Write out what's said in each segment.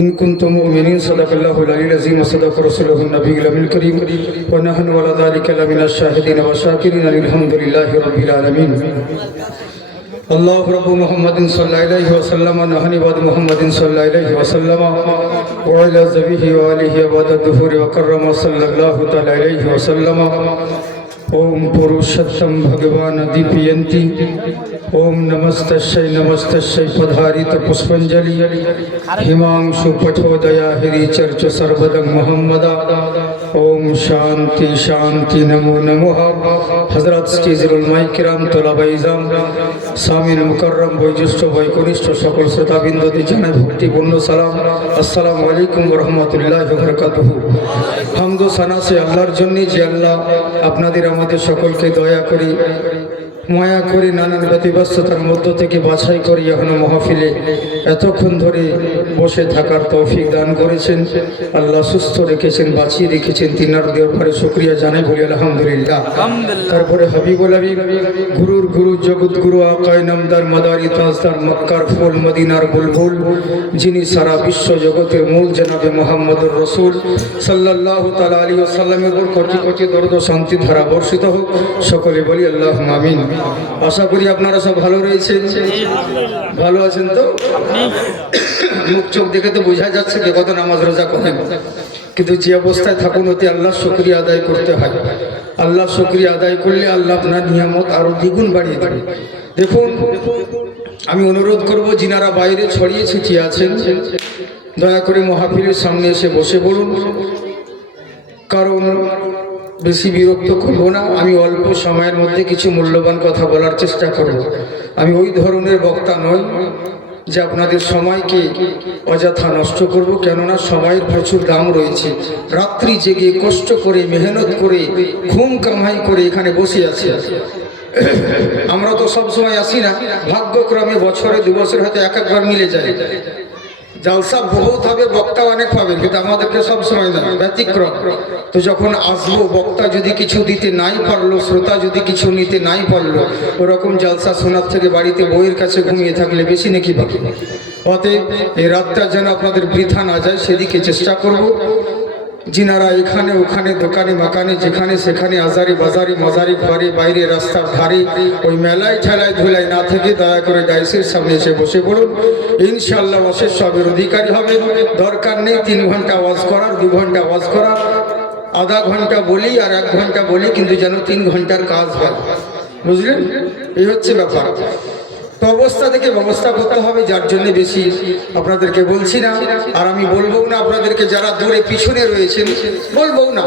إن كنتم مؤمنين صدق الله العلي العظيم وصدق رسوله النبي الكريم ونحن على ذلك لمن الشاهدين والشاكرين الحمد لله رب العالمين الله رب محمد صلى الله عليه وسلم نحن بعد محمد صلى الله عليه وسلم وعلى ذبيه وآله بعد الظهور وكرم صلى الله تعالى عليه وسلم ओम पुरुषोत्तम भगवान दीपयंती ओम नमस्तस्यै पधारित पुष्पंजलि हिमांशु पठोदया हरि चर्च सर्वदं मोहम्मदा ओम शांति शांति नमो नमः हजरत स्टेजरुल माइकिराम तोलाबाइजाम सामिल मुकर्रम वैज्येष्ठ वैकनिष्ठ सकल श्रोताबिंदुते जानाई भक्तिपूर्ण सालाम अस्सलामु आलैकुम व रहमतुल्लाहि व बाराकातुहु হামদ ও সানা সে আল্লাহর জন্য যে আল্লাহ আপনাদের আমাদের সকলকে দয়া করে মায়া করে নানান ব্যতিব্যস্ততার মধ্য থেকে বাছাই করে এখনো মাহফিলে এতক্ষণ ধরে বসে থাকার তৌফিক দান করেছেন আল্লাহ সুস্থ রেখেছেন বাঁচিয়ে রেখেছেন তিনার দরবারে শুকরিয়া জানাই বলি আলহামদুলিল্লাহ তারপরে হাবিবুল হাবিব গুরুর গুরু জগৎ গুরু আকায়ে নামদার মাদারি তাজদার মক্কার ফুল মদিনার বুলবুল যিনি সারা বিশ্ব জগতের মূল জনাবে মুহাম্মদুর রাসূল সাল্লাল্লাহু তাআলা আলাইহি ওয়াসাল্লামের উপর কোটি কোটি দরুদ ও শান্তি ধারা বর্ষিত হোক সকলে বলি আল্লাহুম্মা আমিন আশা করি আপনারা সব ভালো রয়েছেন ভালো আছেন তো মুখ চোখ দেখে তো বোঝা যাচ্ছে যে কত নামাজ রোজা করেন কিন্তু যে অবস্থায় থাকুন অতি আল্লাহর শুকরিয়া আদায় করতে হয় আল্লাহর শুকরিয়া আদায় করলে আল্লাহ আপনার নিয়ামত আরো দ্বিগুণ বাড়িয়ে দেবে দেখুন আমি অনুরোধ করব যিনারা বাইরে ছড়িয়ে ছিটিয়ে আছেন দয়া করে মাহফিলের সামনে এসে বসে বলুন কারণ বেশি বিরক্ত করব না আমি অল্প সময়ের মধ্যে কিছু মূল্যবান কথা বলার চেষ্টা করব আমি ওই ধরনের বক্তা নই যে আপনাদের সময়কে অযথা নষ্ট করব কেননা সময়ের প্রচুর দাম রয়েছে রাত্রি জেগে কষ্ট করে মেহনত করে ঘুম কামাই করে এখানে বসে আছি আমরা তো সব সময় আসি না ভাগ্যক্রমে বছরে 2 বছর হয়তো একবার মিলে যায় জলসা বহুত হবে বক্তা অনেক পাবেন কিন্তু আমাদেরকে সব সময় না ব্যতিক্রম তো যখন আসবো বক্তা যদি কিছু দিতে নাই পারলো শ্রোতা যদি কিছু নিতে নাই পারলো ওরকম জলসা শোনার থেকে বাড়িতে বইয়ের কাছে ঘুমিয়ে থাকলে বেশি নাকি বাকি অতএব এই রাতটা যেন আপনাদের বৃথা না যায় সেদিকে চেষ্টা করব যিনারা এখানে ওখানে দোকানে মাকানে যেখানে সেখানে আজারি বাজারে মজারি ঘরে বাইরে রাস্তার ধারে ওই মেলায় ঠেলায় ধুলায় না থেকে দয়া করে ডাইসের সামনে এসে বসে পড়ুন ইনশাআল্লাহ অশেষ সবের অধিকারী হবে দরকার নেই 3 ঘন্টা ওয়াজ করার 2 ঘন্টা ওয়াজ করার আধা ঘন্টা বলি আর 1 ঘন্টা বলি কিন্তু যেন 3 ঘন্টার কাজ হয় বুঝলেন এই হচ্ছে ব্যাপার তো অবস্থা থেকে ব্যবস্থা করতে হবে যার জন্য বেশি আপনাদেরকে বলছি না আর আমি বলবো না আপনাদেরকে যারা দূরে পিছনে রয়েছেন বলবো না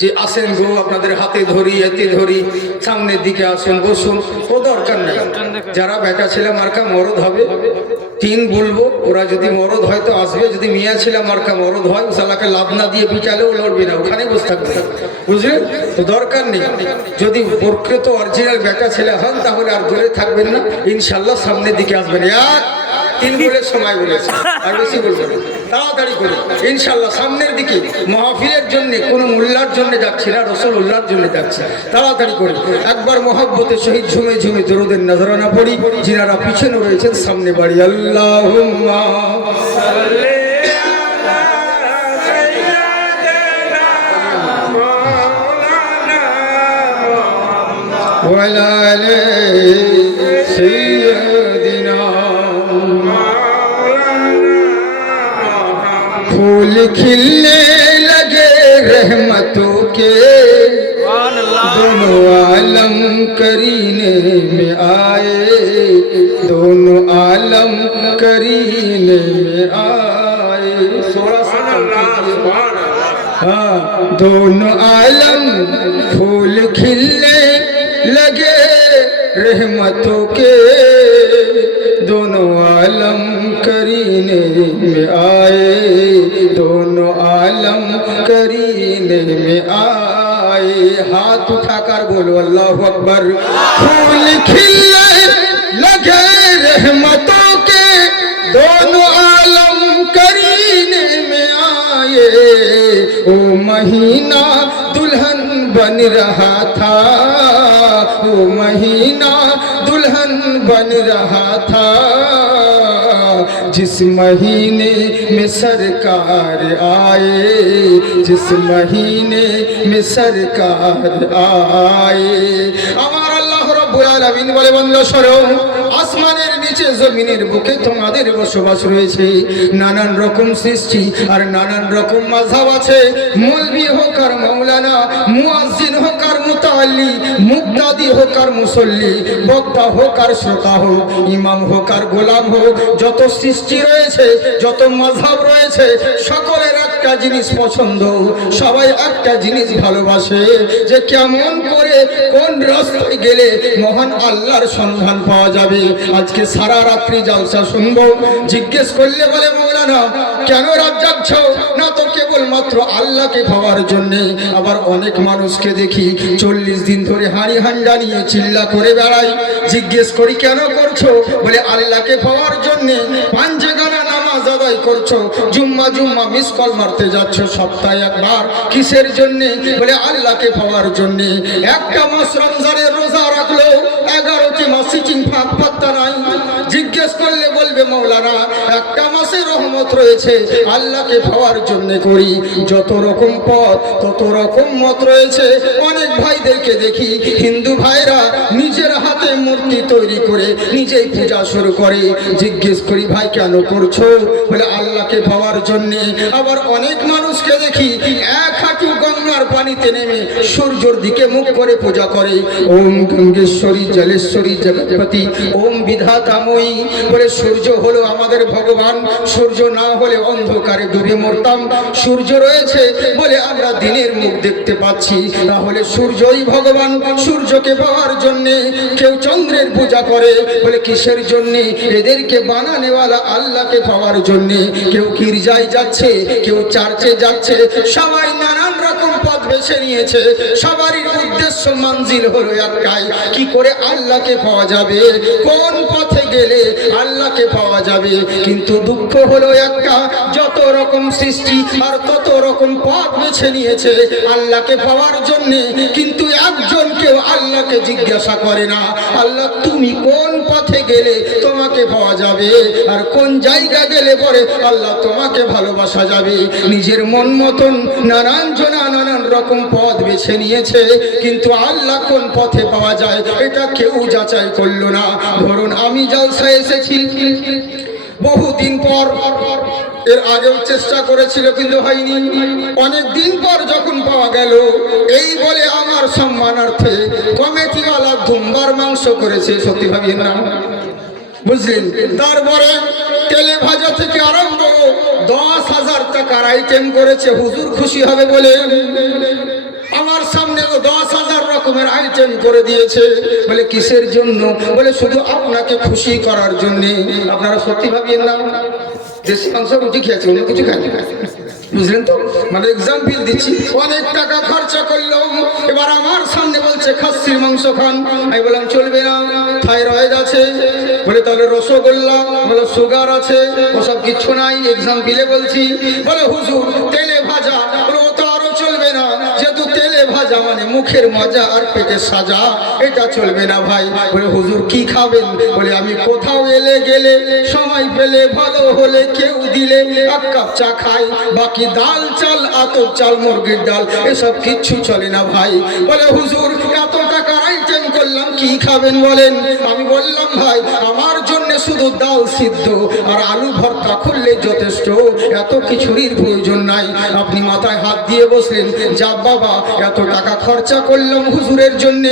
যে আসেন গো আপনাদের হাতে ধরি এতে ধরি সামনের দিকে আসুন বসুন ও দরকার নেই যারা বেটা ছেলে মার্কা মরদ হবে 3 বলবো ওরা যদি মরদ হয় তো আসবে যদি মিয়া ছেলে মার্কা মরদ হয় শালাকে লাভ না দিয়ে পিটালেও লড়বে না ওখানে বসে থাকবে বুঝলেন তো দরকার নেই যদি প্রকৃত অরিজিনাল বেটা ছেলে হন তাহলে আর দূরে থাকবেন না ইনশাআল্লাহ সামনের দিকে আসবেন 3 বলে সময় বলেছে আর বেশি বলবেন তাড়াতাড়ি করে ইনশাআল্লাহ সামনের দিকে মাহফিলের জন্য কোনো মোল্লার জন্য যাচ্ছি না রাসূলুল্লাহর জন্য যাচ্ছি তাড়াতাড়ি করে একবার মহব্বতে শহীদ ঝুমে ঝুমে দরুদের নজরানা পড়ি যিনারা পিছনে রয়েছেন সামনে বাড়ি আল্লাহুম্মা সাল্লি আলা সাইয়্যিদিনা মাওলানা মুহাম্মদ ওয়া আলা আলি সাইয়্যিদিনা फूल खिलने लगे रहमतों के दोनों आलम करीने में आए दोनों आलम करीने में आए हाँ दोनों आलम फूल खिलने लगे रहमतों के दोनों आलम करीने में आए दोनों आलम करीने में आए हाथ उठाकर बोलो अल्लाहु अकबर फूल खिलने लगे रहमतों के दोनों आलम करीने में आए ओ महीना दुल्हन बन रहा था वो महीना दुल्हन बन रहा था जिस महीने में सरकार आए, जिस महीने में सरकार आए। আমার আল্লাহ রাব্বুল আলামিন বলে বান্দা শোনো, আসমানের নিচে জমিনের বুকে তোমাদের বসবাস রয়েছে। নানান রকম সৃষ্টি আর নানান রকম মাযহাব আছে। মৌলভী হোক আর মাওলানা, মুয়াজ্জিন হোক আর মুতাআল্লি, মুক্তাদি হোক আর মুসল্লি, বক্তা হোক আর শ্রোতা হোক, ইমাম হোক আর গোলাম হোক, যত সৃষ্টি রয়েছে, যত মাযহাব রয়েছে, সকলের একটা জিনিস পছন্দ, সবাই একটা জিনিস ভালোবাসে যে কেমন করে কোন রাস্তায় গেলে মহান আল্লাহর সন্ধান পাওয়া যাবে। আজকে সারা রাত্রি জলসা শুনবো। জিজ্ঞেস করলে বলে মাওলানা কেন রাত জাগছো? না তো কেবলমাত্র আল্লাহকে পাওয়ার জন্য। আবার অনেক মানুষকে দেখি 40 দিন ধরে হাঁড়ি হান্ডা নিয়ে চিল্লা করে বেড়াই। জিজ্ঞেস করি কেন করছো? বলে আল্লাহকে পাওয়ার জন্য। পাঞ্জেগানা নামাজ আদায় করছো, জুম্মা জুম্মা মিস কল মারতে যাচ্ছ সপ্তাহে একবার, কিসের জন্য? বলে আল্লাহকে পাওয়ার জন্য। একটা মাস রমজানের রোজা রাখলো, 11টি মাসে চিনফাক পাত্তা নাই। জিজ্ঞেস করলে বলবে মাওলানা একটা মাসে রহমত রয়েছে, আল্লাহকে পাওয়ার জন্য করি। যত রকম পথ তত রকম মত রয়েছে। অনেক ভাইদেরকে দেখি হিন্দু ভাইরা নিজের হাতে মূর্তি তৈরি করে নিজেই পূজা শুরু করে। জিজ্ঞেস করি ভাই কেন করছো? বলে আল্লাহকে পাওয়ার জন্য। আবার অনেক মানুষকে দেখি এক হাঁটু গঙ্গার পানিতে নেমে সূর্যের দিকে মুখ করে পূজা করে। ওম গঙ্গেশ্বরী জলেশ্বরী জগৎপতি ওম বিধাতাময়ী। বলে সূর্য হলো আমাদের ভগবান, সূর্য না হলে অন্ধকারে ডুবে মরতাম। সূর্য রয়েছে বলে আমরা দিনের মুখ দেখতে পাচ্ছি, তাহলে সূর্যই ভগবান। সূর্যকে পাওয়ার জন্য কেউ চন্দ্রের পূজা করে, বলে কিসের জন্য? এদেরকে বানানেওয়ালা আল্লাহকে পাওয়ার জন্য। কেউ গির্জায় যাচ্ছে, কেউ চার্চে যাচ্ছে, সবাই নানান রকম পথ বেছে নিয়েছে। সবারই উদ্দেশ্য মঞ্জিল হলো একটাই, কি করে আল্লাহকে পাওয়া যাবে, কোন পথে গেলে আল্লাহকে পাওয়া যাবে। কিন্তু দুঃখ হলো একটা, যত রকম সৃষ্টি আর তত রকম পথ বেছে নিয়েছে আল্লাহকে পাওয়ার জন্য, কিন্তু একজন কেউ আল্লাহকে জিজ্ঞাসা করে না আল্লাহ তুমি কোন পথে গেলে তোমাকে পাওয়া যাবে, আর কোন জায়গা গেলে পরে আল্লাহ তোমাকে ভালোবাসা যাবে। নিজের মন মতন নানান জনা নানান রকম পথ বেছে নিয়েছে, কিন্তু আল্লাহ কোন পথে পাওয়া যায় এটা কেউ যাচাই করলো না। ধরুন আমি জলসায় এসেছি বহুদিন পর, এর আগেও চেষ্টা করেছিল কিন্তু হয়নি। অনেক দিন পর যখন পাওয়া গেল, এই বলে আমার সম্মানার্থে কমিটিওয়ালা দুম্বার মাংস করেছে। সত্যি ভাবিয়ে না, বুঝলেন? তারপরে তেলে ভাজা থেকে আরম্ভ 10,000 টাকার আইটেম করেছে। হুজুর খুশি হবে বলে আমার সামনে 10,000 রকমের আইটেম করে দিয়েছে। বলে কিসের জন্য? বলে শুধু আপনাকে খুশি করার জন্য। আপনারা সত্যি ভাবিয়েন না, দেশি মাংস রুটি খেয়েছে, অন্য কিছু খায়নি। বুঝলেন তো? মানে এক্সাম্পল দিচ্ছি। অনেক টাকা খরচা করলাম, এবার আমার সামনে বলছে খাসির মাংস খান। আমি বললাম চলবে না, থাইরয়েড আছে। বলে তাহলে রসগোল্লা, বলে সুগার আছে, ওসব কিচ্ছু নাই, এক্সাম্পলে বলছি। বলে হুজুর তেলে ভাজা, বলে ও তো আরো চলবে না, যেহেতু তেলে ভাজা মানে মুখের মজা আর পেটে সাজা, এটা চলবে না ভাই। বলে হুজুর কি খাবেন? বলে আমি কোথাও এলে গেলে সময় পেলে ভালো হলে কেউ দিলে 1 কাপ চা খাই, বাকি ডাল চাল আতপ চাল মুরগির ডাল এসব কিচ্ছু চলে না ভাই। বলে হুজুর এত টাকার আইটেম করলাম কি খাবেন বলেন? আমি বললাম ভাই আমার জন্য শুধু ডাল সিদ্ধ আর আলু ভর্তা করলে যথেষ্ট, এত কিছুরই প্রয়োজন নাই। আপনি মাথায় হাত দিয়ে বসলেন, যা বাবা এত টাকা খরচা করলাম হুজুরের জন্য,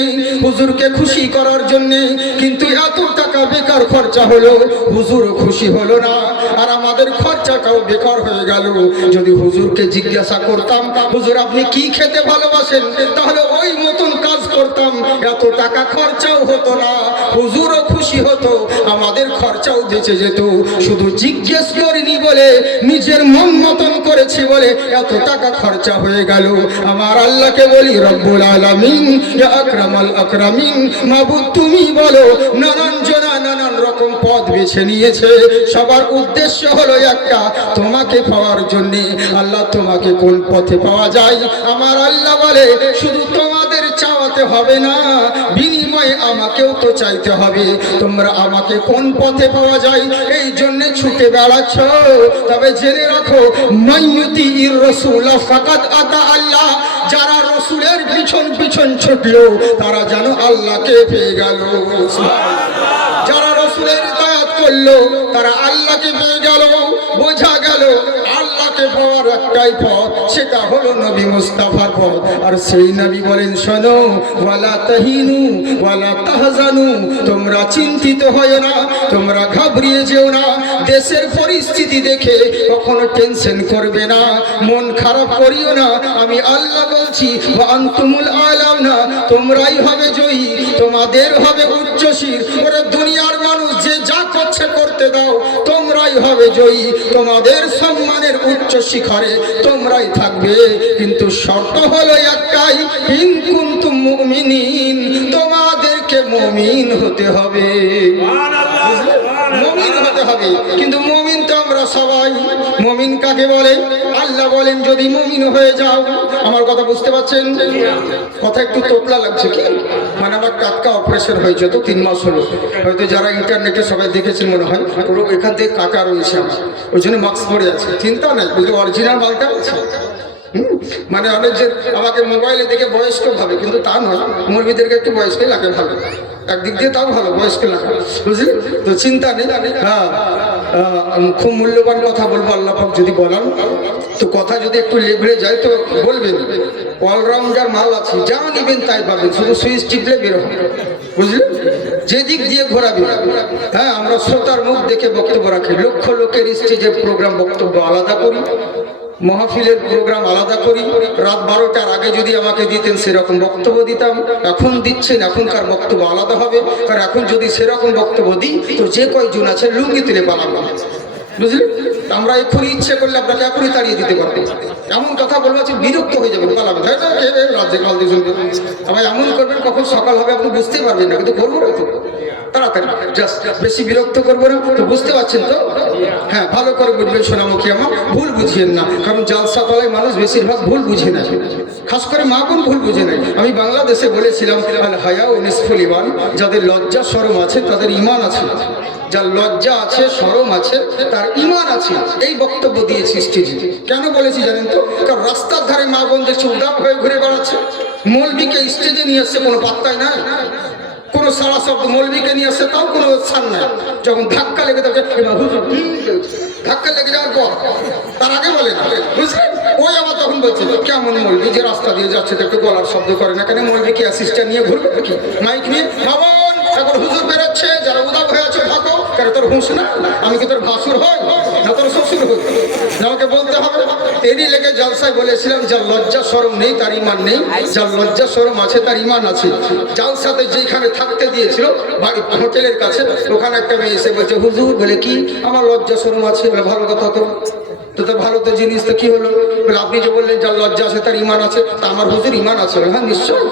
হুজুরকে খুশি করার জন্য, কিন্তু এত টাকা বেকার খরচা হলো, হুজুরও খুশি হলো না, আর আমাদের খরচাটাও বেকার হয়ে গেল। যদি হুজুরকে জিজ্ঞাসা করতাম হুজুর আপনি কি খেতে ভালোবাসেন, তাহলে ওই মতন কাজ করতাম, এত টাকা খরচাও হতো না, হুজুরও খুশি হতো, আমাদের খরচাও বেঁচে যেত। শুধু জিজ্ঞেস করিনি বলে, নিজের মন মতন করেছি বলে এত টাকা খরচা হয়ে গেল। আমার আল্লাহকে বলি রব্বুল আলামিন, ইয়া আকরামাল আকরামিন, মাবুদ তুমি বলো। নানান জনা নানান রকম পথ বেছে নিয়েছে, সবার উদ্দেশ্য হলো একটা, তোমাকে পাওয়ার জন্য। আল্লাহ তোমাকে কোন পথে পাওয়া যায়? আমার আল্লাহ বলে শুধু তোমাদের চাওয়া কামাতে হবে না, বিনিময়ে আমাকেও তো চাইতে হবে। তোমরা আমাকে কোন পথে পাওয়া যায় এই জন্য ছুটে বেড়াচ্ছ। তবে জেনে রাখো, মাইয়ুতির রাসূল ফাকাত আতা আল্লাহ, যারা রসুলের পিছন পিছন ছুটলো তারা যেন আল্লাহকে পেয়ে গেল। যারা রসুলের ইতাআত করলো তারা আল্লাহকে পেয়ে গেল। বোঝা গেল আল্লাহকে পাওয়ার একটাই পথ, সেটা হলো নবী মুস্তাফার পথ। আর সেই নবী বলেন, শোনো, ওয়ালা তাহিনু ওয়ালা তাহজানু, তোমরা চিন্তিত হয় না, তোমরা ঘাবড়িয়ে যেও না। দেশের পরিস্থিতি দেখে কখনো টেনশন করবে না, মন খারাপ করিও না। আমি আল্লাহ বলছি, ওয়া আনতুমুল আলাউনা, তোমরাই হবে জয়ী, তোমাদের হবে উচ্চশির। ওরে দুনিয়ার মানুষ যে যা করছে করতে দাও, তোমরাই হবে জয়ী, তোমাদের সম্মানের উচ্চ শিখরে তোমরাই থাকবে। কিন্তু শর্ত হলো একটাই, ইন কুনতুম মুমিনিন, তোমাদেরকে মুমিন হতে হবে। মুমিন হতে হবে। কিন্তু মুমিন তো আমরা সবাই। মুমিন কাকে বলে? আল্লাহ বলেন, যদি মুমিন হয়ে যাও। আমার কথা বুঝতে পারছেন? কথা একটু তোতলা লাগছে কি? মানে আমার কাকা অপারেশন হয়েছে তো 3 মাস হলো। হয়তো যারা ইন্টারনেটে সবাই দেখেছেন মনে হয়, ওরা এখান থেকে কাকা রয়েছে আমার, ওই জন্য মাস্ক পরে আছে। চিন্তা নাই, বুঝলি অরিজিনাল মালটা আছে। মানে অনেক যে আমাকে মোবাইলে দেখে বয়স্ক ভাবে, কিন্তু তা নয়, মুরগিদেরকে একটু বয়স্কই লাগে ভালো, একদিক দিয়ে তাও ভালো, বয়স্ক লাগে, বুঝলি তো? চিন্তা নেই। হ্যাঁ, খুব মূল্যবান কথা বলবো আল্লাহ পাক যদি বলান তো। কথা যদি একটু লেভেলে যায় তো বলবেন, অলরাউন্ডার মাল আছে, যা নিবেন তাই পাবেন, শুধু সুইচ টিপলে বের হবে, বুঝলি? যেদিক দিয়ে ঘোরাবে। হ্যাঁ, আমরা শ্রোতার মুখ দেখে বক্তব্য রাখি। লক্ষ লোকের স্টেজে প্রোগ্রাম বক্তব্য আলাদা করি, মাহফিলের প্রোগ্রাম আলাদা করি। রাত 12টার আগে যদি আমাকে দিতেন সেরকম বক্তব্য দিতাম। এখন দিচ্ছেন, এখনকার বক্তব্য আলাদা হবে। কারণ এখন যদি সেরকম বক্তব্য দিই তো যে কয়জন আছে লুঙ্গি তুলে পালাবো, বুঝলি? আমরা এক্ষুনি ইচ্ছে করলে আপনাকে এখনই তাড়িয়ে দিতে পারবো। এমন কথা বলবো আছে, বিরক্ত হয়ে যাবেন, পালাবেন। তাই না? রাজ্যে কাল দিয়ে আবার এমন করবেন কখন সকাল হবে আপনি বুঝতেই পারবেন না, কিন্তু করবো না তো তাড়াতাড়ি, জাস্ট বেশি বিরক্ত করবো না তো। বুঝতে পারছেন তো? হ্যাঁ, ভালো করে বুঝবেন সোনামুখী আমার, ভুল বুঝিয়েন না। কারণ জালসা তলায় মানুষ বেশিরভাগ ভুল বুঝে না, খাস করে মা বোন ভুল বুঝে নাই। আমি বাংলাদেশে বলেছিলাম, আল হায়া ও নিসফুল ঈমান, যাদের লজ্জা শরম আছে তাদের ঈমান আছে। যার লজ্জা আছে, শরম আছে, তার ঈমান আছে। এই বক্তব্য দিয়েছি স্টেজে। কেন বলেছি জানেন তো? কারণ রাস্তার ধারে মা বোন দেখছে উদাম হয়ে ঘুরে বেড়াচ্ছে, মৌলবীকে স্টেজে নিয়ে আসছে, কোনো পাত্তাই নাই, কোনো সারা শব্দ। মৌলবীকে নিয়ে আসছে তাও কোনো স্থান নাই। যখন ধাক্কা লেগে থাকে, ধাক্কা লেগে যাওয়ার পর তার আগে বলে না, বুঝলেন? ওই আবার তখন বলছে, কেমন মৌলবী যে রাস্তা দিয়ে যাচ্ছে তো একটু গলার শব্দ করে না কেন? মৌলবী কি অ্যাসিস্ট্যান্ট নিয়ে ঘুরবে নাকি মাইক নিয়ে? বাবন এখন হুজুর বেরোচ্ছে, যারা উদাব হয়ে আছে থাকো। কেন তোর হুঁশ না? আমি কি তোর ভাসুর হয় না তোর শ্বশুর হই? আমাকে বলতে হবে। এরই লেগে জলসায় বলেছিলাম, যার লজ্জা শরম নেই তার ঈমান নেই, যার লজ্জা শরম আছে তার ঈমান আছে। জলসাতে যেখানে থাকতে দিয়েছিল বাড়ি হোটেলের কাছে, ওখানে একটা মেয়ে এসে বলছে, হুজুর বলে কি আমার লজ্জা শরম আছে? বলে ভালো কথা তো, তো ভালো তো জিনিস তো কি হলো? বলে আপনি যে বললেন যার লজ্জা আছে তার ঈমান আছে, তা আমার হুজুর ঈমান আছে। হ্যাঁ নিশ্চয়।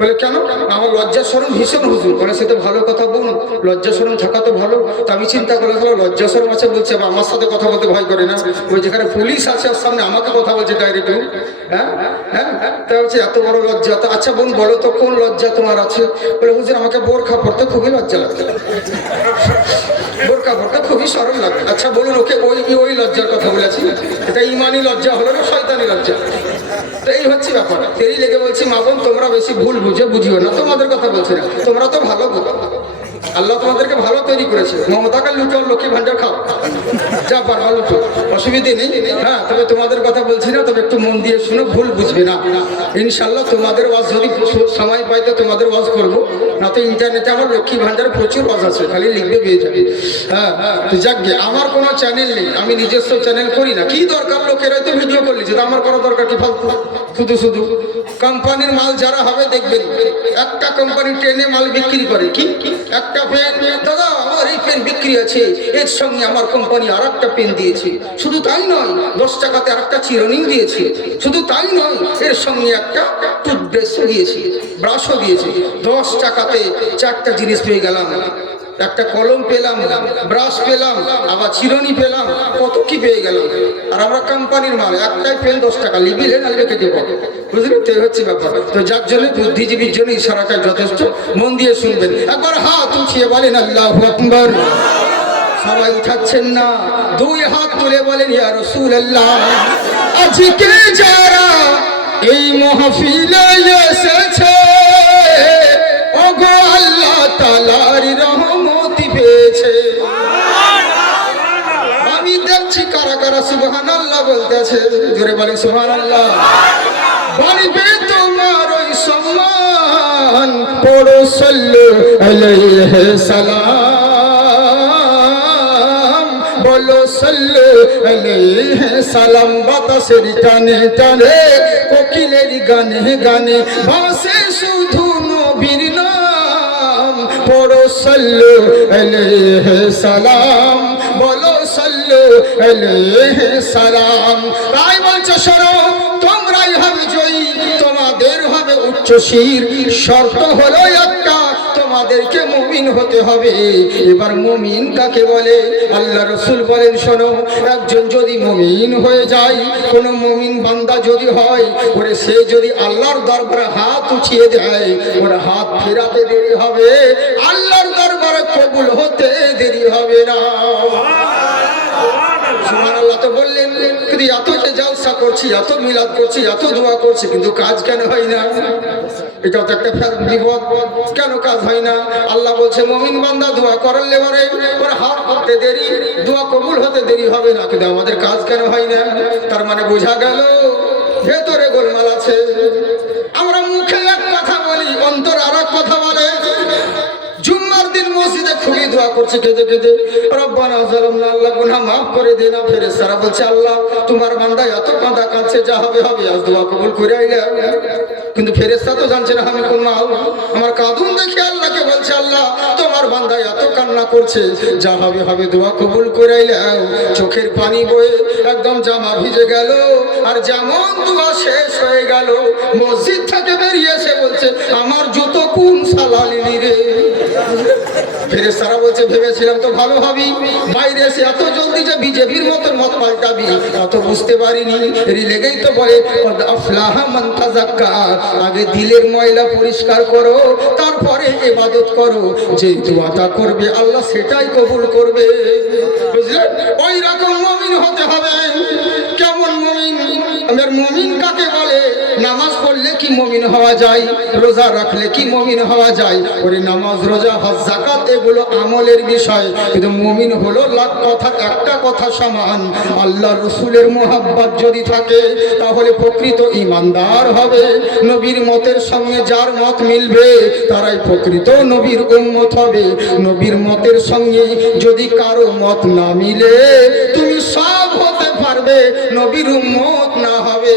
বলে কেন? আমার লজ্জা শরম ভীষণ হুজুর। বলে সে তো ভালো কথা বোন, লজ্জা শরম থাকা তো ভালো। তা আমি চিন্তা করেছিলাম লজ্জা শরম আছে বলছে, আমার সাথে কথা বলতে ভয় করে না? ওই যেখানে পুলিশ আছে ওর সামনে আমাকে কথা বলছে ডাইরেক্ট। হ্যাঁ হ্যাঁ, তা বলছে এত বড় লজ্জা। তা আচ্ছা বোন বলো তো কোন লজ্জা তোমার আছে? বলে হুজুর আমাকে বোরখা পড়তে খুবই লজ্জা লাগছে, বোরখা পড়তে খুবই শরম লাগে। আচ্ছা বলুন ওকে ওই লজ্জার কথা বলেছি, এটা ইমানি লজ্জা হলো না শয়তানি লজ্জা? তো এই হচ্ছে ব্যাপার। তেরি লেগে বলছি, মা বোন তোমরা বেশি ভুল বুঝিও না, তোমাদের কথা বলছি না, তোমরা তো ভালো বুঝো। আল্লাহ তোমাদেরকে ভালো তৈরি করেছে। মমতাকে লুটো, লক্ষ্মী ভান্ডার খাও, যা পারো লুটো, অসুবিধে নেই। হ্যাঁ, তবে তোমাদের কথা বলছি না, তবে একটু মন দিয়ে শুনো, ভুল বুঝবে না। ইনশাল্লাহ তোমাদের ওয়াজ যদি সময় পাই তো তোমাদের ওয়াজ করবো, না তো ইন্টারনেটে আমার লক্ষ্মী ভান্ডারে প্রচুর ওয়াজ আছে, খালি লিখবে পেয়ে যাবে। হ্যাঁ, তো যাকগে, আমার কোনো চ্যানেল নেই, আমি নিজস্ব চ্যানেল করি না। কি দরকার, লোকেরাই তো ভিডিও করে নিচ্ছে, আমার কোনো দরকার কি ফালতু? শুধু শুধু কোম্পানির মাল যারা হবে দেখবেন, একটা কোম্পানি ট্রেনে মাল বিক্রি করে, কি একটা পেন, দাদা আমার এই পেন বিক্রি আছে, এর সঙ্গে আমার কোম্পানি আর একটা পেন দিয়েছে। শুধু তাই নয়, 10 টাকাতে আর একটা চিরুনিও দিয়েছে। শুধু তাই নয়, এর সঙ্গে একটা টুথব্রাশও দিয়েছে, ব্রাশও দিয়েছে। 10 টাকাতে 4টা জিনিস পেয়ে গেলাম। একটা কলম পেলাম, ব্রাশ পেলাম, আবার চিরুনি পেলাম, কত কি পেয়ে গেলাম। আর আমরা কোম্পানির মাল, একটাই পেন 10 টাকা, লিখলে না লিখে দেবো, বুঝলেন? তো হচ্ছে ব্যাপার। তো যার জন্য বুদ্ধিজীবীর জন্য ইশারাটা যথেষ্ট। মন দিয়ে শুনবেন। একবার হাত উঠিয়ে বলেন আল্লাহু আকবার। সবাই উঠাচ্ছেন না, 2 হাত তুলে বলেন ইয়া রাসূলুল্লাহ। আজকে যারা এই মাহফিলে এসেছে, ওগো আল্লাহ তাআলার রহমত পেয়েছে। আমি দেখছি কারা কারা সুবহানাল্লাহ বলতেছে, জোরে বলেন সুবহানাল্লাহ। বাড়বে তোমার ওই সম্মান, পড়ো সাল্লু আলাইহি সালাম, বলো সাল্লু আলাইহি সালাম। বাতাসের টানে টানে, কোকিলের গানে গানে ভাসে শুধু নবীর নাম, পড়ো সাল্লু আলাইহি সালাম, বলো সাল্লু আলাইহি সালাম। তাই বলছে শোনো, তোমরাই হবে জয়ী, তোমাদের হবে উচ্চশির। শর্ত হলো একটা, তোমাদেরকে মুমিন হতে হবে। এবার মুমিন কাকে বলে? আল্লাহ রাসূল বলেন শোনো, একজন যদি মুমিন হয়ে যায়, কোন মুমিন বান্দা যদি হয়, ওরে সে যদি আল্লাহর দরবারে হাত উঠিয়ে দেয়, ওর হাত ফেরাতে দেরি হবে, আল্লাহর দরবারে কবুল হতে দেরি হবে না। সুবহানাল্লাহ তো বললেন, কিন্তু এত যে জলসা করছি, এত মিলাদ করছি, এত দোয়া করছি, কিন্তু কাজ কেন হয় না? এটাও তো একটা বিপদ। কেন কাজ হয় না? আল্লাহ বলছে মুমিন বান্দা দোয়া করলে পরে ওর হাত করতে দেরি, দোয়া কবুল হতে দেরি হবে না, কিন্তু আমাদের কাজ কেন হয় না? তার মানে বোঝা গেল ভেতরে গোলমাল আছে। আমরা মুখে এক কথা বলি, অন্তর আর এক কথা বলে। জুম্মার দিন মসজিদে খুবই দোয়া করছে কেঁদে কেঁদে, রব্বানা যালামনা, আল্লাহ গুনাহ মাফ করে দে না। ফেরেশতারা বলছে আল্লাহ তোমার বান্দা এত কাঁদা কাঁদছে, যা হবে হবে, আজ দোয়া কবুল করে আইলা। কিন্তু ফেরেশতা তো জানছে না আমি কোন মাল। আমার কাঁদুন দেখে আল্লাহকে বলছে আল্লাহ তোমার বান্দা এত কান্না করছে, যা হবে হবে, দোয়া কবুল করে আইলা। চোখের পানি বয়ে একদম জামা ভিজে গেল। আর যেমন দোয়া শেষ হয়ে গেল, মসজিদ থেকে বেরিয়ে এসে বলছে আমার জুতো কোন শালা লিলি রে। ফেরেশতারা বলছে ভেবেছিলাম তো ভালো হবি, বাইরে এসে এত জলদি যে বিজেপির মতন মত পাল্টাবি, এত বুঝতে পারিনি। লেগেই তো বলে আফলাহা মান তাযাক্কা, আগে দিলের ময়লা পরিষ্কার করো, তারপরে ইবাদত করো। যে দোয়াটা করবে আল্লাহ সেটাই কবুল করবে, বুঝলেন? ওই রকম মুমিন হতে হবে। কেমন মুমিন? আমার মুমিন কাকে বলে? নামাজ পড়লে কি মুমিন হওয়া যায়? রোজা রাখলে কি মুমিন হওয়া যায়? ওরে নামাজ, রোজা, হজ, যাকাত এগুলো আমলের বিষয়, কিন্তু মুমিন হলো লাখ কথার একটা কথা সমান। আল্লাহ রসুলের মুহাব্বত যদি থাকে, তাহলে প্রকৃত ঈমানদার হবে। নবীর মতের সঙ্গে যার মত মিলবে, তারাই প্রকৃত নবীর উম্মত হবে। নবীর মতের সঙ্গে যদি কারো মত না মিলে, তুমি সব হতে পারবে, নবীর উম্মত না হবে,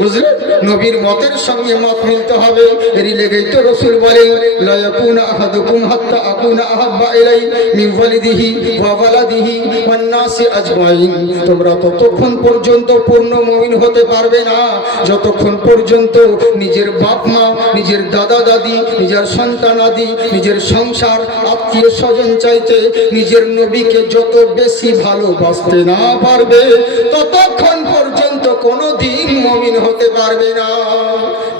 বুঝলেন? নবীর মতের সঙ্গে মত মিলতে হবে। এরই লেগেই তো রাসূল বলেন লা ইয়াকুনা আহাদুকুম হাত্তা আকুনা আহাব্বা ইলাই মিন ওয়ালিদিহি ওয়া ওয়ালাদিহি ওয়ান নাসি আজমাইন। তোমরা ততক্ষণ পর্যন্ত পূর্ণ মুমিন হতে পারবে না যতক্ষণ পর্যন্ত নিজের বাপ মা, নিজের দাদা দাদি, নিজের সন্তানাদি, নিজের সংসার, আত্মীয় স্বজন চাইতে নিজের নবীকে যত বেশি ভালোবাসতে না পারবে, ততক্ষণ পর্যন্ত কোনোদিন মুমিন হতে পারবে না।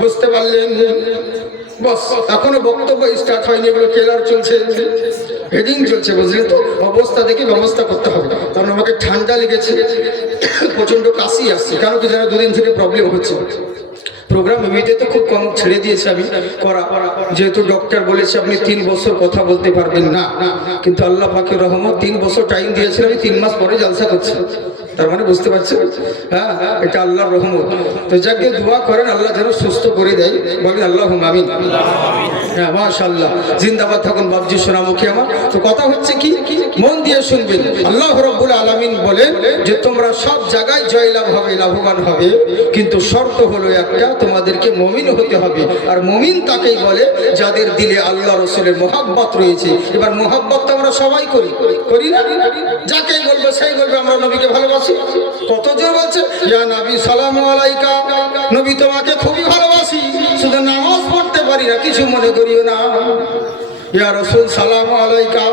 বুঝতে পারলেন? বস, এখনো বক্তব্য স্টার্ট হয়নি, এগুলো ট্রেলার চলছে, হেডিং চলছে, বুঝলেন তো? অবস্থা দেখে ব্যবস্থা করতে হবে। কারণ আমাকে ঠান্ডা লেগেছে, প্রচন্ড কাশি আসছে। কেন কি জানো? 2 দিন থেকে প্রবলেম হচ্ছে। প্রোগ্রাম এমনিতে তো খুব কম ছেড়ে দিয়েছে আমি করা, যেহেতু ডক্টর বলেছে আপনি 3 বছর কথা বলতে পারবেন না। কিন্তু আল্লাহ পাকের রহমত, 3 বছর টাইম দিয়েছিল, আমি 3 মাস পরে জলসা করছি। তার মানে বুঝতে পারছেন? হ্যাঁ, এটা আল্লাহর রহমত। তো যাকে দোয়া করেন আল্লাহ যেন সুস্থ করে দেয়, বলেন আল্লাহুম্মা আমিন। হ্যাঁ, মাশাআল্লাহ, জিন্দাবাদ থাকুন বাবজি সোনামুখী আমার। তো কথা হচ্ছে কি, মন দিয়ে শুনবেন। আল্লাহ রাব্বুল আলামিন বলেন যে তোমরা সব জায়গায় জয়লাভ হবে, লাভবান হবে, কিন্তু শর্ত হলো একটা, তোমাদেরকে মুমিন হতে হবে। আর মুমিন তাকেই বলে যাদের দিলে আল্লাহ রাসূলের মুহাব্বত রয়েছে। এবার মুহাব্বত তো আমরা সবাই করি না? যাকে বলবো সেই বলবে আমরা নবীকে ভালোবাসি। কতজন বলছে ইয়া নবী সালামু আলাইকা, নবী তোমাকে খুবই ভালোবাসি, শুধু নামাজ পড়তে পারি না, কিছু মনে করিও না। ইয়া রাসূল সালামু আলাইকা,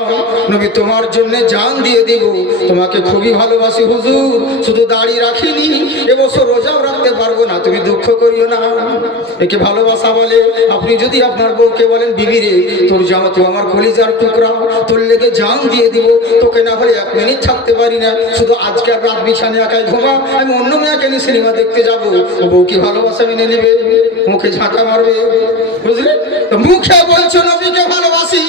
নবী তোমার জন্য জান দিয়ে দিব, তোমাকে খুবই ভালোবাসি হুজুর, শুধু দাড়ি রাখিনি, এবছর রোজাও রাখতে পারবো না, তুমি দুঃখ করিও না। একে ভালোবাসা বলে। আপনি যদি আপনার বউকে বলেন বিবি রে তোর জামা তো আমার কলিজার টুকরা, তোর লেগে জান দিয়ে দিব, তোকে না হলে 1 মিনিট থাকতে পারি না, শুধু আজকে আর রাত বিছানে একাই ঘুমা, আমি অন্য মেয়েকে নিয়ে সিনেমা দেখতে যাবো, বউ কি ভালোবাসা মেনে নেবে? মুখে ঝাঁটা মারবে, বুঝলে? মুখে বলছো নবীকে ভালোবাসি,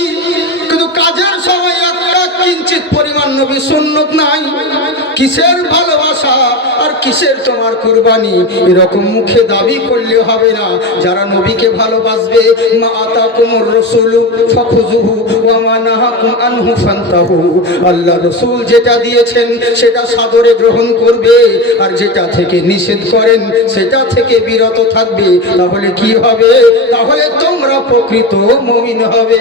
কিন্তু কাজের সময় একটা কিঞ্চিত পরিমাণ নবী সুন্নত নাই। কিসের ভালোবাসা আর কিসের তোমার কুরবানি, এরকম মুখে দাবি করলে হবে না। যারা নবীকে ভালোবাসবে, মা আতাকুমুর রাসূলু ফাখুযুহু ওয়া মা নাহাকুম আনহু ফান্তাহু, আল্লাহ রাসূল যেটা দিয়েছেন সেটা সাদরে গ্রহণ করবে, আর যেটা থেকে নিষেধ করেন সেটা থেকে বিরত থাকবে। তাহলে কি হবে? তাহলে তোমরা প্রকৃত মুমিন হবে।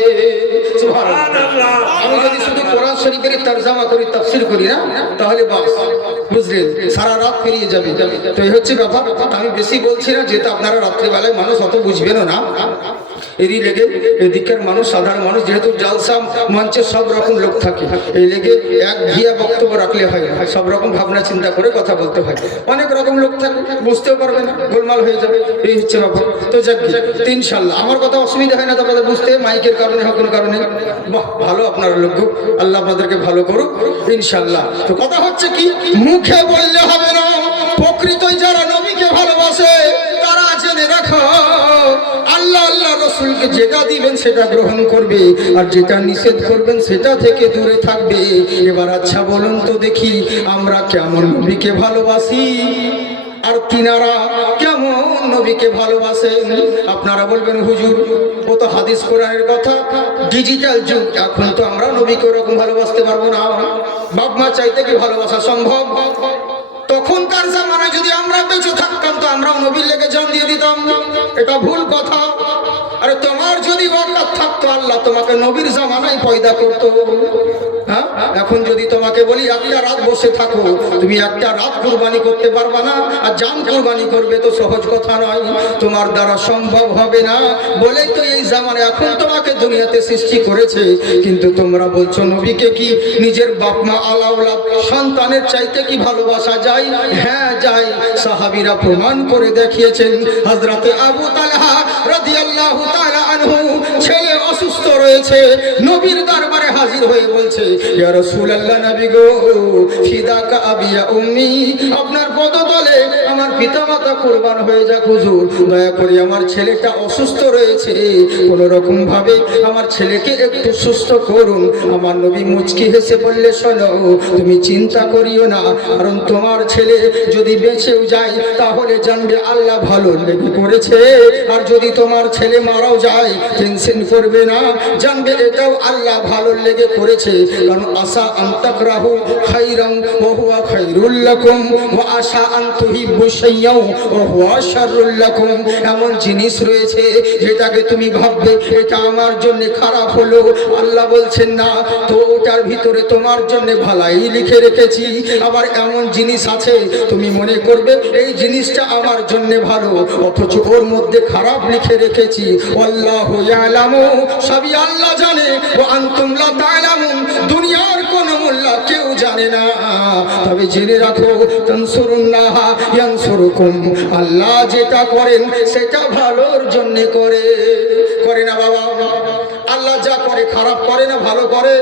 সুবহানাল্লাহ। আমি যদি শুধু কোরআন শরীফের তরজমা করি, তাফসীর করি না, তাহলে বাস, বুঝলেন, সারা রাত পেরিয়ে যাবে। তো এই হচ্ছে ব্যাপার। আমি বেশি বলছি না, যেহেতু আপনারা রাত্রেবেলায় মানুষ অত বুঝবেনও না, এরই লেগে এদিকের মানুষ, সাধারণ মানুষ, যেহেতু জালসা মঞ্চে সব রকম লোক থাকে, এই লেগে এক ঘিয়া বক্তব্য রাখলে হয় না, সব রকম ভাবনা চিন্তা করে কথা বলতে হয়। অনেক রকম লোক থাকে, বুঝতেও পারবে না, গোলমাল হয়ে যাবে, এই হচ্ছে ব্যাপার। তো যাক, ইনশাল্লাহ আমার কথা অসুবিধা হয় না তো আপনাদের বুঝতে, মাইকের কারণে হোক কোনো কারণে। বাহ, ভালো আপনার লোক, আল্লাহ আপনাদেরকে ভালো করুক ইনশাল্লাহ। তো কথা হচ্ছে কি, মুখে বললে হবে না, প্রকৃতই যারা নবীকে ভালোবাসে তারা জেনে রাখো আল্লাহ আল্লাহ রাসূলকে যেটা দিবেন সেটা গ্রহণ করবে, আর যেটা নিষেধ করবেন সেটা থেকে দূরে থাকবে। এবার আচ্ছা বলুন তো দেখি, আমরা কেমন নবীকে ভালোবাসি আর তিনারা কেমন নবীকে ভালোবাসেন? আপনারা বলবেন হুজুর ও তো হাদিস কোরআনের কথা, ডিজিটাল যুগ, এখন তো আমরা নবীকে ওরকম ভালোবাসতে পারবো না। বাপ মা চাইতে কি ভালোবাসা সম্ভব? তখনকার জামানায় যদি আমরা বেঁচে থাকতাম তো আমরাও নবীর লেগে জান দিয়ে দিতাম, এটা ভুল কথা। আরে তোমার যদি ওয়াকাত থাকতো, আল্লাহ তোমাকে নবীর জামানায় পয়দা করতো। হ্যাঁ, এখন যদি তোমাকে বলি একটা রাত বসে থাকো, তুমি একটা রাত কুরবানি করতে পারবা না, আর জান কুরবানি করবে তো সহজ কথা নয়, তোমার দ্বারা সম্ভব হবে না। বলেই তো এই জামানায় এখন তোমাকে দুনিয়াতে সৃষ্টি করেছে। কিন্তু তোমরা বলছো নবীকে কি নিজের বাপ মা আলাউলাদ সন্তানের চাইতে কি ভালোবাসা যায়? হ্যাঁ যায়, সাহাবীরা প্রমাণ করে দেখিয়েছেন। হযরতে আবু তালহা রাদিয়াল্লাহু তাআলা আনহু ছেলে অসুস্থ রয়েছে, নবীর দরবারে হাজির হয়ে বলছে, ইয়া রাসূলুল্লাহ, নবী গো, ফিদাকা আবি ওয়া উম্মি, আপনার পদতলে আমার পিতামাতা কুরবান হয়ে যাক হুজুর, দয়া করে আমার ছেলেটা অসুস্থ রয়েছে, কোন রকম ভাবে আমার ছেলেকে একটু সুস্থ করুন। আমার নবী মুচকি হেসে বললে, শোনো, তুমি চিন্তা করিও না, কারণ তোমার ছেলে যদি বেঁচেও যায় তাহলে জানবে আল্লাহ ভালো লেগে করেছে, আর যদি তোমার ছেলে মারাও যায় টেনশন করবে না, জানবে এটাও আল্লাহ ভালো লেগে করেছে। কারণ আশা আন তাকরাহু খাইরান ওয়া হুয়া খাইরুল লাকুম ওয়া আশা আন তুহিব্বু শাইয়্যান ওয়া হুয়া শাররুল লাকুম, এমন জিনিস রয়েছে যেটাকে তুমি ভাববে এটা আমার জন্য খারাপ হলো, আল্লাহ বলছেন না, তো ওটার ভিতরে তোমার জন্য ভালাই লিখে রেখেছি। আবার এমন জিনিস আছে তুমি মনে করবে এই জিনিসটা আমার জন্য ভালো, অথচ ওর মধ্যে খারাপ লিখে রেখেছি। আল্লাহু ইয়ালামু, সবই আল্লাহ জানে, ওয়া আনতুম লা তা'লামুন, দুনিয়ার কোন মোল্লা কেউ জানে না। তবে জেনে রাখো, তানসুরুল্লাহ ইয়ানসুরুকুম, আল্লাহ যেটা করেন সেটা ভালোর জন্য করে। করে না বাবা? আল্লাহ যা করে খারাপ করে না, ভালো করে,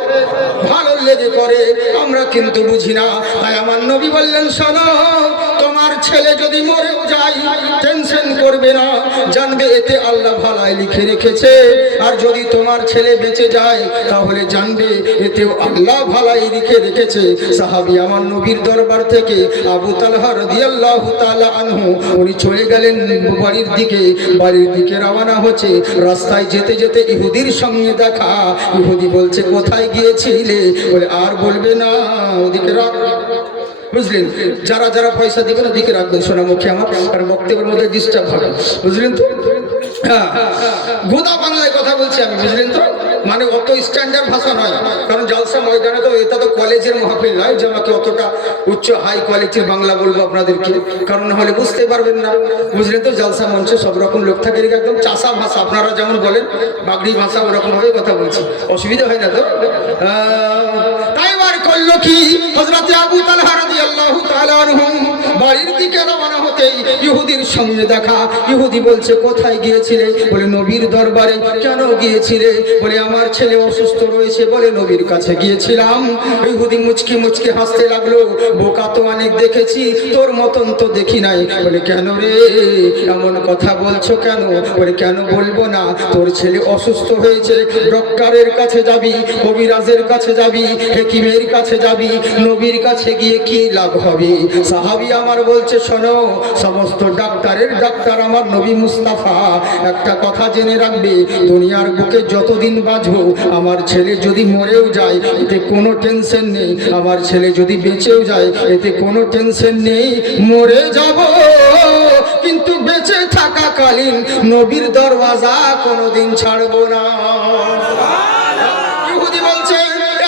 ভালোর লেগে করে। আমরা কিন্তু বুঝি না। তাই আমার নবী বললেন, শোনো, তোমার ছেলে যদি মরেও যায় টেনশন করবে না, জানবে এতে আল্লাহ ভালাই লিখে রেখেছে। আর যদি তোমার ছেলে বেঁচে যায় তাহলে জানবে এতেও আল্লাহ ভালাই লিখে রেখেছে। সাহাবী আমার নবীর দরবার থেকে আবু তালহা রাদিয়াল্লাহু তাআলা আনহু, উনি চলে গেলেন বাড়ির দিকে রওনা হচ্ছে। রাস্তায় যেতে যেতে ইহুদির সঙ্গে দেখা। ইহুদি বলছে, কোথায় গিয়েছিলে? বলে, আর বলবে না, ওদিকে রাখ। বুঝলেন, যারা যারা পয়সা দিবেন ওদিকে রাখবেন সোনামুখী আমার, কারণ বক্তব্যের মধ্যে ডিস্টার্ব হবে, বুঝলেন তো? হ্যাঁ, গোদা বাংলায় কথা বলছি আমি, বুঝলেন তো? মানে অত স্ট্যান্ডার্ড ভাষা নয়, কারণ জালসা ময়দানে তো এটা তো কলেজের মাহফিল নয় যে আমাকে অতটা উচ্চ হাই কোয়ালিটির বাংলা বলবো আপনাদেরকে, কারণ নাহলে বুঝতে পারবেন না। বুঝলেন তো, জালসা মঞ্চে সব রকম লোক থাকে, একদম চাষা ভাষা আপনারা যেমন বলেন বাগড়ি ভাষা ওরকম ভাবে কথা বলছি, অসুবিধা হয় না তো। তাই বার করলো কি হযরত আবু তালহা রাদিয়াল্লাহু তাআলা আনহু বাড়ির দিকে রওনা হতেই ইহুদির সঙ্গে দেখা। ইহুদি বলছে কোথায় গিয়েছিলে? বলে নবীর দরবারে। কেন গিয়েছিলে? বলে আমার ছেলে অসুস্থ রয়েছে বলে নবীর কাছে গিয়েছিলাম। ইহুদি মুচকি মুচকি হাসতে লাগলো, বোকা তো অনেক দেখেছি, তোর মতন তো দেখি নাই। বলে কেন রে এমন কথা বলছো কেন? বলে কেন বলবো না, তোর ছেলে অসুস্থ হয়েছে, ডক্টরের কাছে যাবি, কবিরাজের কাছে যাবি, হেকিমের কাছে যাবি, নবীর কাছে গিয়ে কি লাভ হবে? সাহাবী আমার বলছে শোনো, সমস্ত ডাক্তারের ডাক্তার আমার নবী মুস্তাফা। একটা কথা জেনে রাখবে, দুনিয়ার বুকে যতদিন বাঁচবো, আমার ছেলে যদি মরেও যায় এতে কোনো টেনশন নেই, আমার ছেলে যদি বেঁচেও যায় এতে কোনো টেনশন নেই। মরে যাব কিন্তু বেঁচে থাকাকালীন নবীর দরওয়াজা কোনোদিন ছাড়বো না। ইহুদি বলছে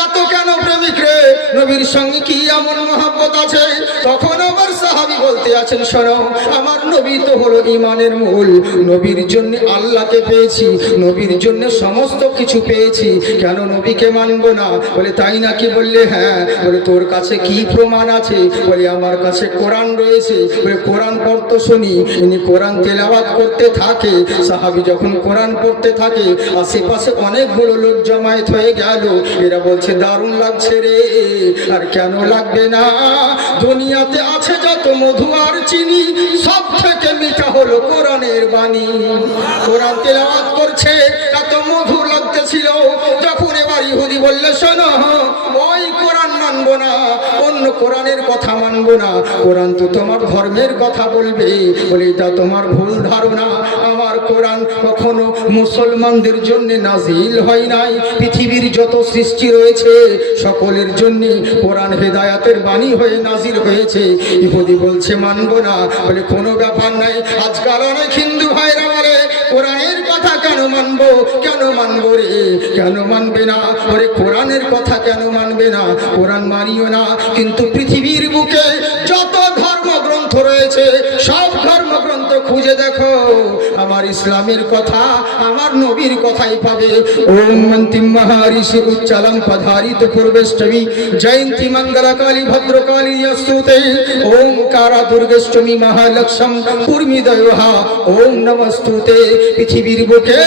এত কেন প্রেমিক রে, নবীর সঙ্গে কি এমন মহব্বত আছে? তখন আবার সাহাবী বলতে আছেন শোনো, আমার নবী তো হলো ঈমানের মূল, নবীর জন্য আল্লাহকে পেয়েছি, নবীর জন্য সমস্ত কিছু পেয়েছি, কেন নবীকে মানবো না? বলে তাই নাকি? বললে হ্যাঁ। বলে তোর কাছে কি প্রমাণ আছে? বলে আমার কাছে কোরআন রয়েছে। বলে কোরআন পড়তো শুনি। ইনি কোরআন তেলাওয়াত করতে থাকে। সাহাবী যখন কোরআন পড়তে থাকে আশেপাশে অনেকগুলো লোক জমায়েত হয়ে গেল। এরা বলছে দারুণ লাগছে রে। আর কেন লাগবে না? দুনিয়াতে আছে যত মধু আর চিনি, সব থেকে মিঠা হলো কোরআনের বাণী। কোরআন তেলাওয়াত করছে, এত মধুর লাগতেছিল। যখন এবার ইহুদি বললে শোনো, ওই কোরআন মানবো না, অন্য কোরআনের কথা মানবো না, কোরআন তো তোমার ধর্মের কথা বলবে। বলে এটা তোমার ভুল ধারণা, আমার কোরআন কখনো মুসলমানদের জন্য নাজিল হয় নাই। পৃথিবীর যত সৃষ্টি রয়েছে সকলের জন্য কোরআন হেদায়াতের বাণী হয়ে নাজিল হয়েছে। ইহুদি বলছে মানবো না। বলে কোনো ব্যাপার নাই, আজকাল অনেক হিন্দু ভাইরা বলে কোরআনের কথা কেন মানবো? কেন মানবো রে? কেন মানবে না? ওরে কোরআনের কথা কেন মানবে না? কোরআন মানিও না, কিন্তু পৃথিবীর বুকে যত ধর্মগ্রন্থ রয়েছে সব ধর্মগ্রন্থ খুঁজে দেখো, আমার ইসলামের কথা আমার নবীর কথাই পাবে। ওম অন্তিম মহারিষি উচ্চালম পধারিত পূর্বেষ্টমী জয়ন্তী মঙ্গলকালী ভদ্রকালী য়স্তুতে ওমকারা দুর্গেষ্টমী মহালক্ষ্মম পূর্মিদয়োহা ওম নমস্তুতে। পৃথিবীর বুকে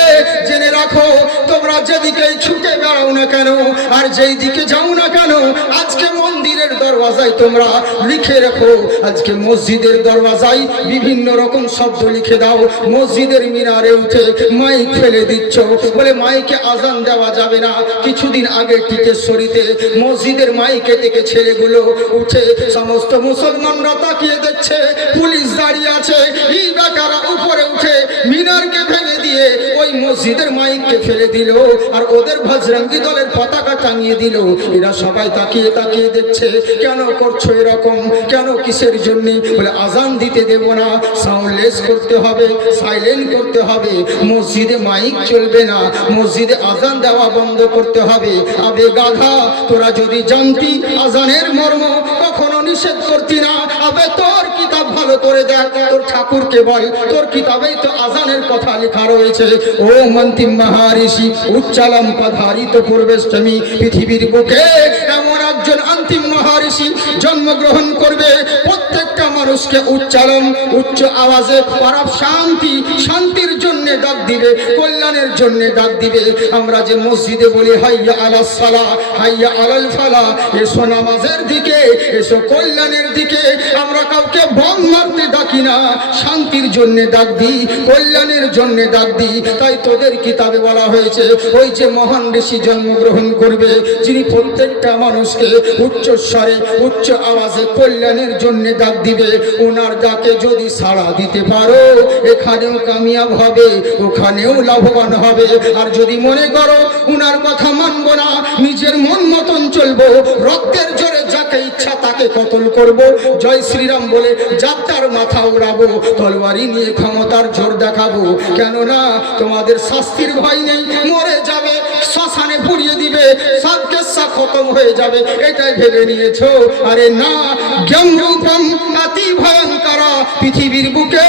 জেনে রাখো, তোমরা যেদিকে ছুটে বেড়াও না কেন আর যেই দিকে যাও না কেন, আজকে মন্দিরের দরওয়াজায় তোমরা লিখে রাখো, আজকে মসজিদের দরওয়াজায় বিভিন্ন রকম শব্দ লিখে দাও। মসজিদের মিনারে উঠে মাইক ফেলে দিচ্ছ, বলে মাইকে আজান দেওয়া যাবে না। কিছুদিন আগে টিকেশ্বরীতে মসজিদের মাইকে থেকে ছেলেগুলো উঠে সমস্ত মুসলমানরা তাকিয়ে দেখছে, পুলিশ দাঁড়িয়ে আছে, এই বেকারা উপরে উঠে মিনারকে ভেঙে দিয়ে ওই মসজিদের মাইককে ফেলে দিল আর ওদের বজরঙ্গি দলের পতাকা টাঙিয়ে দিল। এরা সবাই তাকিয়ে তাকিয়ে দেখছে, কেন করছো এরকম? কেন, কিসের জন্য? বলে আজান দিতে দেব না, সাউন্ডলেস করতে হবে, সাইলেন্ট করতে হবে, মসজিদে মাইক চলবে না, মসজিদে আজান দেওয়া বন্ধ করতে হবে। আবে গাধা, তোরা যদি জানতি আজানের মর্ম কখনো নিষেধ করতি না। আবে তোর কিতাব ভালো করে দেখ, তোর ঠাকুরকে বল, তোর কিতাবেই তো আজানের কথা লেখা রয়েছে। ওম অন্তিম মহারিষি উচ্চালম পধারিত পূর্বেষ্টমী। পৃথিবীর বুকে এমন একজন অন্তিম মহারিষি জন্মগ্রহণ করবে, প্রত্যেকটা মানুষকে উচ্চালম উচ্চ আওয়াজে পরম শান্তি, শান্তির জন্য ডাক দিবে, কল্যাণের জন্য ডাক দিবে। আমরা যে মসজিদে বলি হাইয়া আলাস সালাহ, হাইয়া আলাল ফালাহ, এসো নামাজের দিকে, এসো কল্যাণের দিকে। আমরা কাউকে বম মারতে ডাকি না, শান্তির জন্য ডাক দিই, কল্যাণের জন্য ডাক দিই। তাই তোদের কিতাবে বলা হয়েছে ওই যে মহান ঋষি জন্মগ্রহণ করবে, যিনি প্রত্যেকটা মানুষকে উচ্চ স্বরে উচ্চ আওয়াজে কল্যাণের জন্য ডাক দিবে, ওনার ডাকে যদি সাড়া দিতে পারো এখানেও কামিয়াব হবে, ওখানেও লাভবান হবে। আর যদি মনে করো উনার কথা মানবো না, নিজের মন মতন চলবো, রক্তের জোরে যাকে ইচ্ছা তাকে তাকে কতল করব, জয় শ্রীরাম বলে যাত্রার মাথা উড়াবো, তলোয়ারি নিয়ে ক্ষমতার জোর দেখাবো। কেননা তোমাদের শাস্তির ভয় নেই, মরে যাবে, শ্মশানে পুড়িয়ে দিবে, সব কেসা খতম হয়ে যাবে, এটাই ভেবে নিয়েছো। আরে না, জ্ঞানরূপম অতি ভয়ঙ্কর, পৃথিবীর বুকে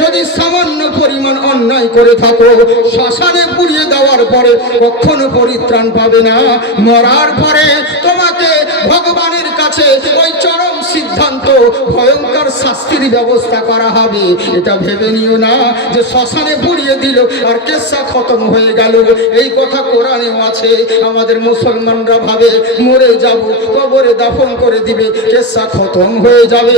যদি সামান্য পরিমাণ অন্যায় করে থাকো, শ্মশানে পুড়িয়ে দেওয়ার পরে কখনো পরিত্রাণ পাবে না। মরার পরে তোমাকে ভগবানের কাছে ওই চরম সিদ্ধান্ত, ভয়ঙ্কর শাস্তির ব্যবস্থা করা হবে। এটা ভেবে নিও না যে শ্মশানে পুড়িয়ে দিল আর কেসা খতম হয়ে গেল। এই কথা কোরআনেও আছে। আমাদের মুসলমানরা ভাবে মরে যাব, কবরে দাফন করে দিবে, কেসা খতম হয়ে যাবে।